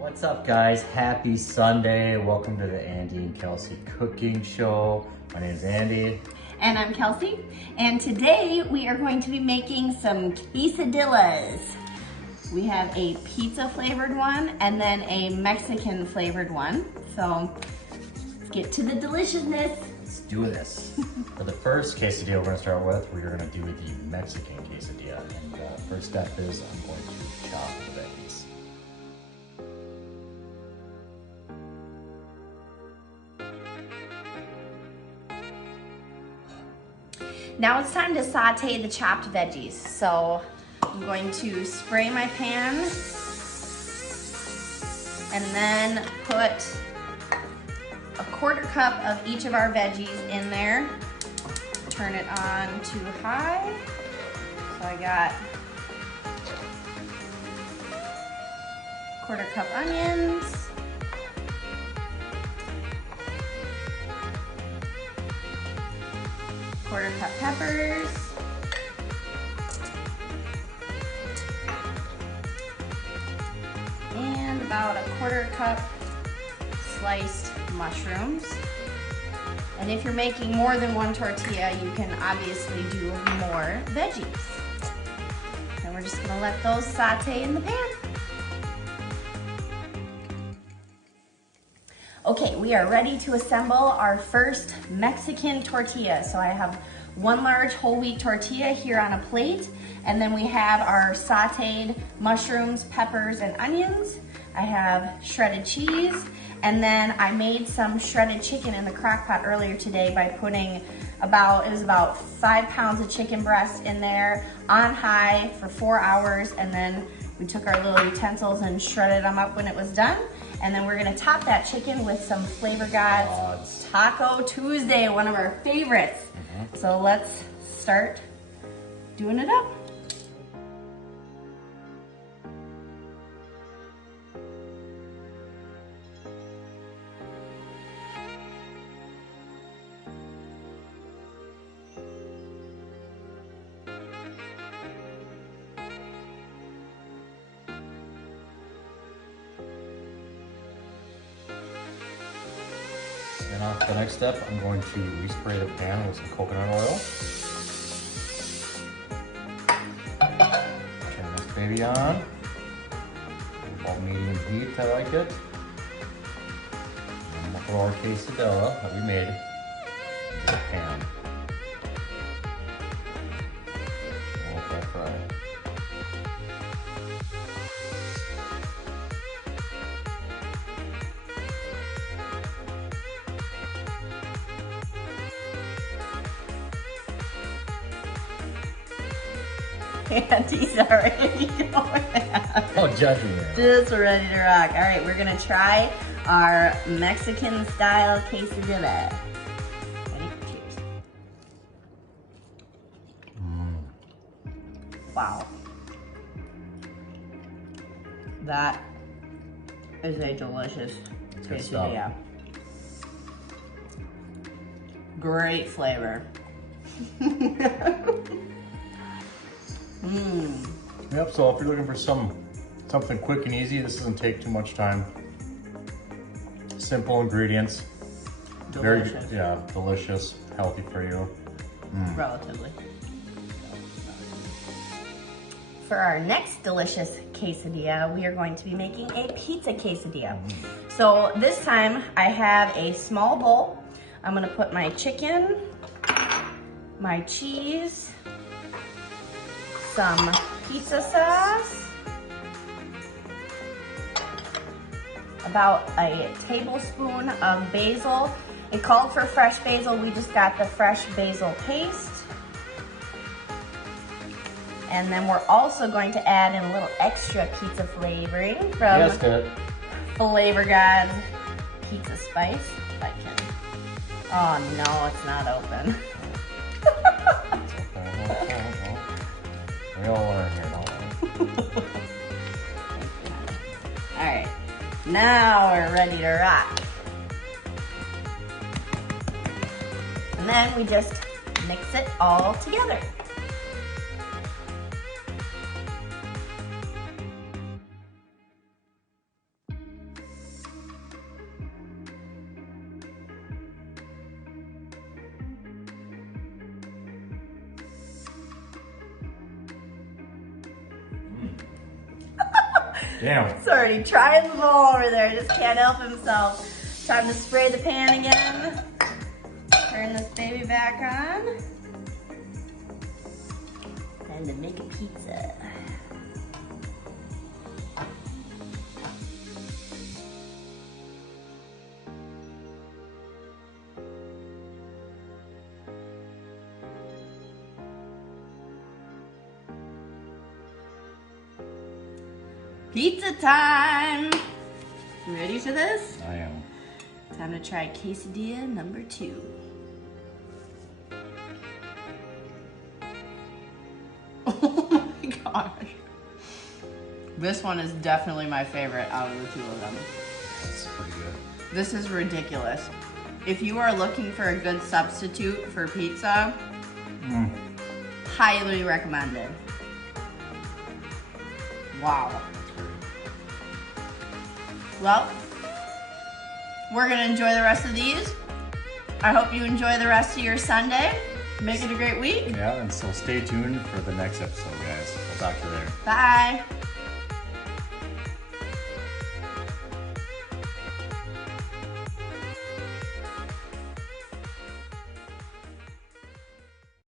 What's up, guys? Happy Sunday. Welcome to the Andy and Kelsey cooking show. My name is Andy. And I'm Kelsey. And today we are going to be making some quesadillas. We have a pizza flavored one and then a Mexican flavored one. So let's get to the deliciousness. Let's do this. For the first quesadilla we're gonna start with, we're gonna do the Mexican quesadilla. And the first step is I'm going to chop the veggies. Now it's time to saute the chopped veggies. So I'm going to spray my pan and then put a 1/4 cup of each of our veggies in there. Turn it on to high. So I got 1/4 cup onions. 1/4 cup peppers, and about a 1/4 cup sliced mushrooms. And if you're making more than one tortilla, you can obviously do more veggies. And we're just gonna let those saute in the pan. Okay, we are ready to assemble our first Mexican tortilla. So I have 1 large whole wheat tortilla here on a plate, and then we have our sauteed mushrooms, peppers, and onions. I have shredded cheese, and then I made some shredded chicken in the crock pot earlier today by putting about 5 pounds of chicken breast in there on high for 4 hours, and then we took our little utensils and shredded them up when it was done. And then we're gonna top that chicken with some Flavor God's Taco Tuesday, one of our favorites. So let's start doing it up. And the next step, I'm going to respray the pan with some coconut oil. Turn this baby on. About medium heat, I like it. And we'll throw our quesadilla that we made into the pan. We'll let that fry. Andy's already going. Oh, judging me. Just ready to rock. All right, we're gonna try our Mexican style quesadilla. Ready? Cheers. Wow. That is a delicious quesadilla. Great flavor. Yep, so if you're looking for something quick and easy, this doesn't take too much time. Simple ingredients. Delicious. Very, delicious, healthy for you. Relatively. For our next delicious quesadilla, we are going to be making a pizza quesadilla. So this time I have a small bowl. I'm gonna put my chicken, my cheese, some pizza sauce, about a tablespoon of basil. It called for fresh basil, we just got the fresh basil paste. And then we're also going to add in a little extra pizza flavoring from Flavor God's Pizza Spice. If I can. Oh no, it's not open. We all learn here, don't we? All right, now we're ready to rock. And then we just mix it all together. Damn. He's already trying the bowl over there, just can't help himself. Time to spray the pan again. Turn this baby back on. Time to make a pizza. Pizza time! You ready for this? I am. Time to try quesadilla number 2. Oh my gosh. This one is definitely my favorite out of the 2 of them. That's pretty good. This is ridiculous. If you are looking for a good substitute for pizza, highly recommended. Wow. Well, we're gonna enjoy the rest of these. I hope you enjoy the rest of your Sunday. Make it a great week. Yeah, and so stay tuned for the next episode, guys. We'll talk to you later. Bye.